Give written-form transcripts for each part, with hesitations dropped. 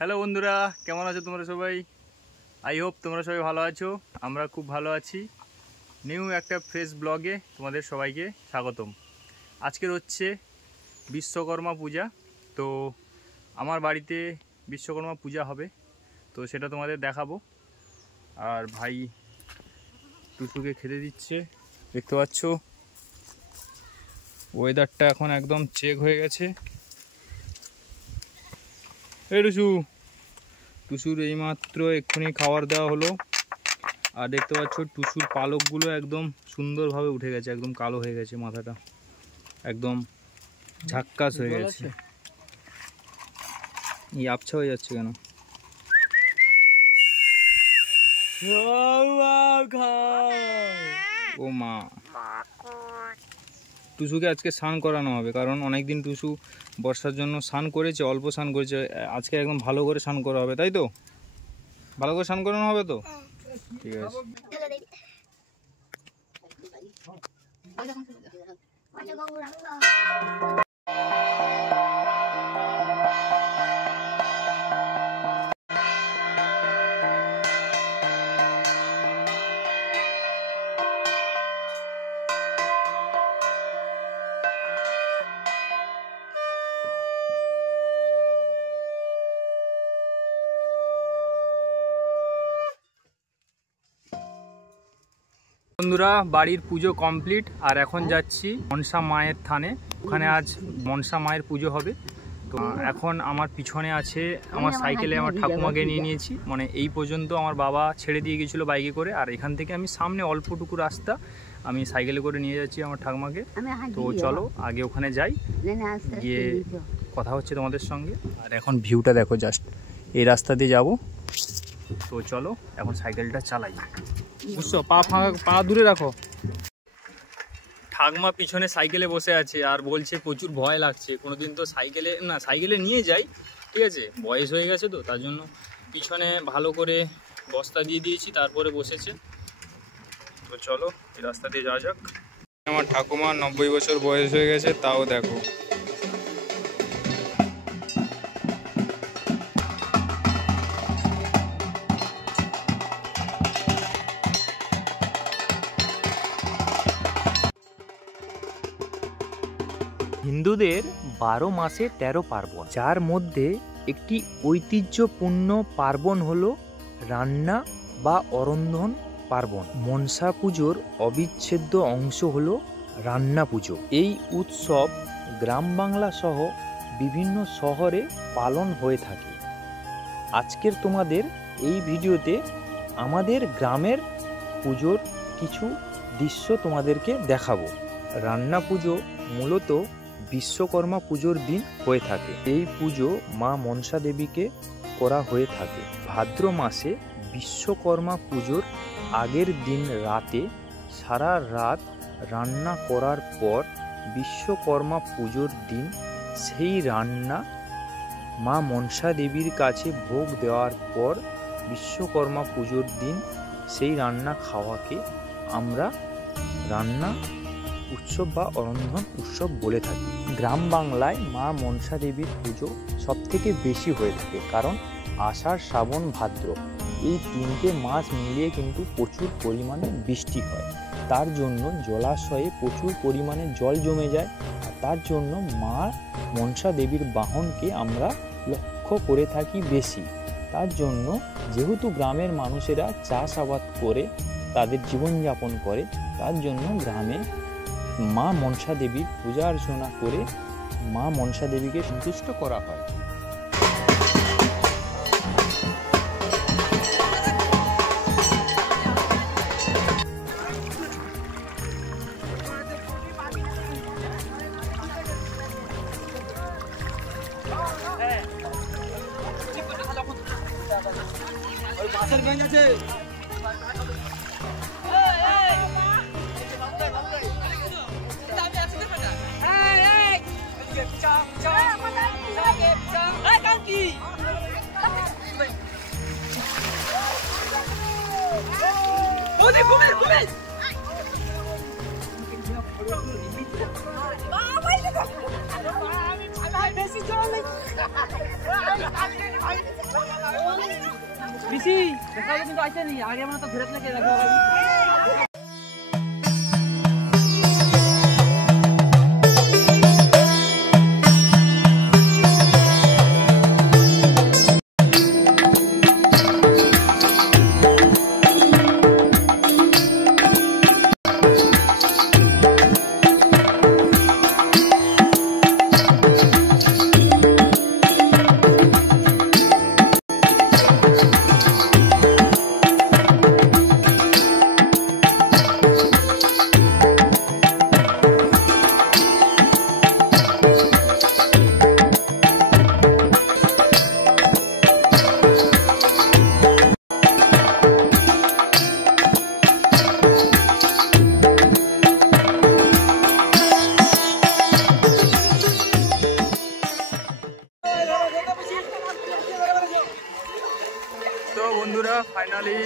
Hello বন্ধুরা, কেমন আছো তোমরা সবাই? আই হোপ তোমরা সবাই ভালো আছো। আমরা খুব ভালো আছি। নিউ একটা ফ্রেশ ব্লগে তোমাদের সবাইকে স্বাগতম। আজকের হচ্ছে বিশ্বকর্মা পূজা। তো আমার বাড়িতে বিশ্বকর্মা পূজা হবে, তো সেটা তোমাদের দেখাবো। আর ভাই টুসুকে খেতে দিচ্ছে, দেখতে পাচ্ছ। ওয়েদারটা এখন একদম চেক হয়ে গেছে। এই টুসুর এইমাত্র এক্ষুনি খাবার দেওয়া হলো। আর দেখতে পাচ্ছ টুসুর পালকগুলো একদম সুন্দরভাবে উঠে গেছে, একদম কালো হয়ে গেছে, মাথাটা একদম ঝাক্কাস হয়ে গেছে। এই আবছা হয়ে যাচ্ছে কেন? ও মা, টুসুকে আজকে স্নান করানো হবে, কারণ অনেকদিন টুসু বর্ষার জন্য স্নান করেছে, অল্প স্নান করেছে। আজকে একদম ভালো করে স্নান করা হবে, তাই তো? ভালো করে স্নান করানো হবে তো? ঠিক আছে। বন্ধুরা, বাড়ির পুজো কমপ্লিট, আর এখন যাচ্ছি মনসা মায়ের থানে। ওখানে আজ মনসা মায়ের পুজো হবে। তো এখন আমার পিছনে আছে আমার সাইকেলে আমার ঠাকুমাকে নিয়ে নিয়েছি। মানে এই পর্যন্ত আমার বাবা ছেড়ে দিয়ে গেছিলো বাইকে করে, আর এখান থেকে আমি সামনে অল্পটুকু রাস্তা আমি সাইকেলে করে নিয়ে যাচ্ছি আমার ঠাকুমাকে। তো চলো আগে ওখানে যাই, গিয়ে কথা হচ্ছে তোমাদের সঙ্গে। আর এখন ভিউটা দেখো, জাস্ট এই রাস্তা দিয়ে যাবো। তো চলো এখন সাইকেলটা চালাই। বুঝছো, পা দূরে রাখো। ঠাকমা পিছনে সাইকেলে বসে আছে আর বলছে প্রচুর ভয় লাগছে। কোনোদিন তো সাইকেলে নিয়ে যাই, ঠিক আছে, বয়স হয়ে গেছে তো, তার জন্য পিছনে ভালো করে বস্তা দিয়ে দিয়েছি, তারপরে বসেছে। তো চলো এই রাস্তা দিয়ে যাওয়া যাক। আমার ঠাকুমা 90 বছর বয়স হয়ে গেছে, তাও দেখো। হিন্দুদের 12 মাসে 13 পার্বণ, যার মধ্যে একটি ঐতিহ্যপূর্ণ পার্বণ হলো রান্না বা অরন্ধন পার্বণ। মনসা পুজোর অবিচ্ছেদ্য অংশ হলো রান্না পুজো। এই উৎসব গ্রাম বাংলা সহ বিভিন্ন শহরে পালন হয়ে থাকে। আজকের তোমাদের এই ভিডিওতে আমাদের গ্রামের পুজোর কিছু দৃশ্য তোমাদেরকে দেখাবো। রান্না পুজো মূলত বিশ্বকর্মা পুজোর দিন হয়ে থাকে। এই পুজো মা মনসা দেবীকে করা হয়ে থাকে। ভাদ্র মাসে বিশ্বকর্মা পুজোর আগের দিন রাতে সারা রাত রান্না করার পর বিশ্বকর্মা পুজোর দিন সেই রান্না মা মনসা দেবীর কাছে ভোগ দেওয়ার পর বিশ্বকর্মা পুজোর দিন সেই রান্না খাওয়াকে আমরা রান্না উৎসব বা অরন্ধন উৎসব বলে থাকি। গ্রাম বাংলায় মা মনসা দেবীর পুজো সব থেকে বেশি হয়ে থাকে, কারণ আষাঢ়, শ্রাবণ, ভাদ্র এই 3টে মাস মিলিয়ে কিন্তু প্রচুর পরিমাণে বৃষ্টি হয়। তার জন্য জলাশয়ে প্রচুর পরিমাণে জল জমে যায়, আর তার জন্য মা মনসা দেবীর বাহনকে আমরা লক্ষ্য করে থাকি বেশি। তার জন্য যেহেতু গ্রামের মানুষেরা চাষাবাদ করে তাদের জীবনযাপন করে, তার জন্য গ্রামে মা মনসা দেবীর পূজা অর্চনা করে মা মনসা দেবীকে সন্তুষ্ট করা হয়। কিন্তু আইতে নি আগে মানে তো ঘুরে থেকে দেখো তো বন্ধুরা ফাইনালি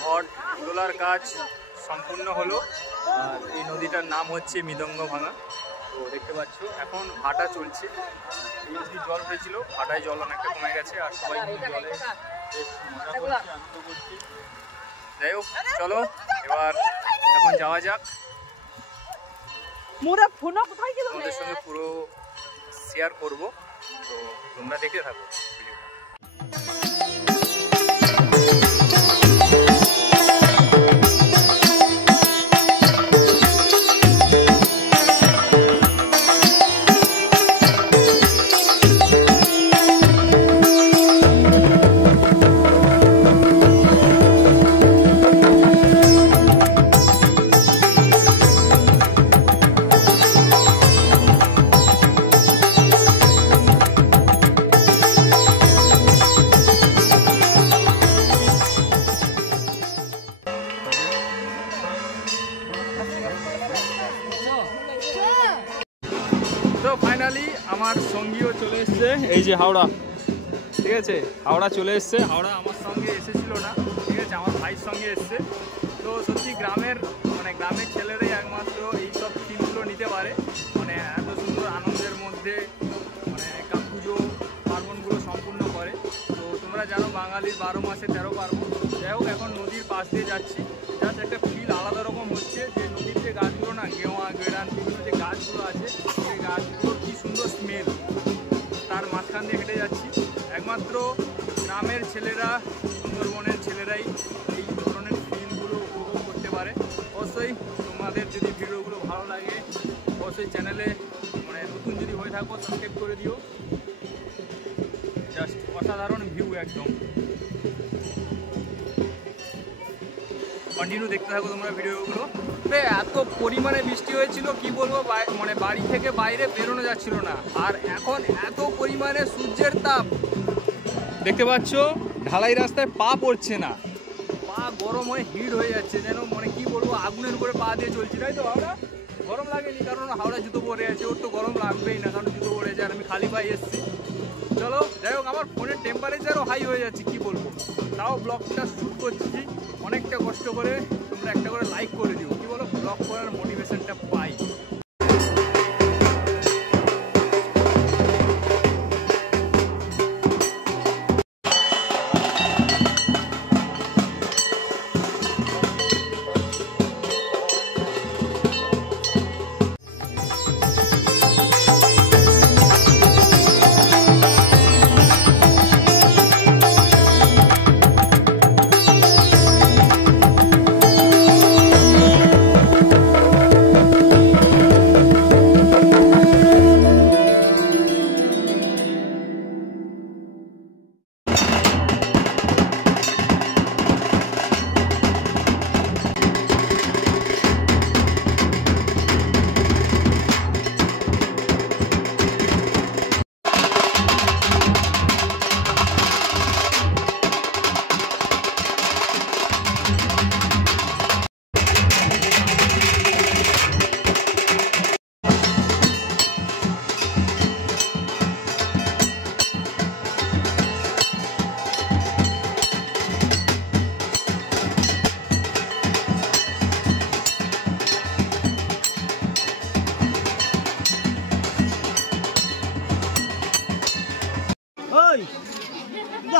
ঘট তোলার কাজ সম্পূর্ণ হলো। আর এই নদীটার নাম হচ্ছে মৃদঙ্গ ভাঙা। তো দেখতে পাচ্ছ এখন ভাটা চলছে। এই অবধি জল হয়েছিল, ভাটায় জল অনেকটা কমে গেছে আর সবাই জলে বেশ মজা করছে, আনন্দ করছে। যাই হোক চলো এবার এখন যাওয়া যাক। তোমাদের সঙ্গে পুরো শেয়ার করব, তো তোমরা দেখতে থাকো ভিডিওটা। তো ফাইনালি আমার সঙ্গীও চলে এসছে, এই যে হাওড়া, ঠিক আছে হাওড়া চলে এসছে। হাওড়া আমার সঙ্গে এসেছিল না, ঠিক আছে আমার ভাইয়ের সঙ্গে এসছে। তো সত্যি গ্রামের ছেলেরাই একমাত্র এইসব ফিলগুলো নিতে পারে, মানে এত সুন্দর আনন্দের মধ্যে মানে পুজো পার্বণগুলো সম্পূর্ণ করে। তো তোমরা জানো বাঙালির 12 মাসে 13 পার্বণ। যাই হোক এখন নদীর পাশ দিয়ে যাচ্ছি, জাস্ট একটা ফিল আলাদা রকম হচ্ছে। যে নদীর যে গাছগুলো না, গেওয়া গেড়ান বিভিন্ন যে গাছগুলো আছে, সেই গাছগুলোর কী সুন্দর স্মেল, তার মাঝখান দিয়ে হেঁটে যাচ্ছি। একমাত্র গ্রামের ছেলেরা, সুন্দরবনের ছেলেরাই এই ধরনের ফিলগুলো উপভোগ করতে পারে। অবশ্যই তোমাদের যদি ভিডিওগুলো ভালো লাগে অবশ্যই চ্যানেলে মানে নতুন যদি হয়ে থাকো সাবস্ক্রাইব করে দিও। জাস্ট অসাধারণ ভিউ একদম, কন্টিনিউ দেখতে থাকো তোমরা ভিডিওগুলো। এত পরিমাণে বৃষ্টি হয়েছিল কি বলবো, মানে বাড়ি থেকে বাইরে বেরোনো যাচ্ছিল না। আর এখন এত পরিমাণে সূর্যের তাপ দেখতে পাচ্ছ, ঢালাই রাস্তায় পা পড়ছে না, পা গরম হয়ে হিট হয়ে যাচ্ছে, যেন মানে কি বলবো আগুনের উপরে পা দিয়ে চলছি। তাই তো হাওড়া গরম লাগেনি, কারণ হাওড়া জুতো পরে আছে, ওর তো গরম লাগবেই না কারণ জুতো পরে আছে আর আমি খালি পায়ে এসেছি। চলো যাই হোক, আমার ফোনের টেম্পারেচারও হাই হয়ে যাচ্ছে কি বলবো, তাও ব্লগটা শ্যুট করছি অনেকটা কষ্ট করে। তোমরা একটা করে লাইক করে দিও, কি বলো ব্লগ করার মোটিভেশনটা পাই।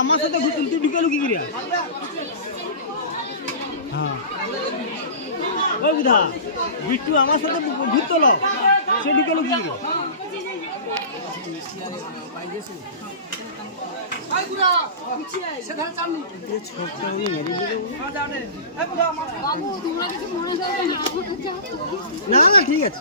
আমার সাথে ঘুরতুম তুই ঢুকে কি করিয়া হ্যাঁ ওই বুধা বিট্টু আমার সাথে ঘুরতল সে ঢুকে কি করিয়া না না ঠিক আছে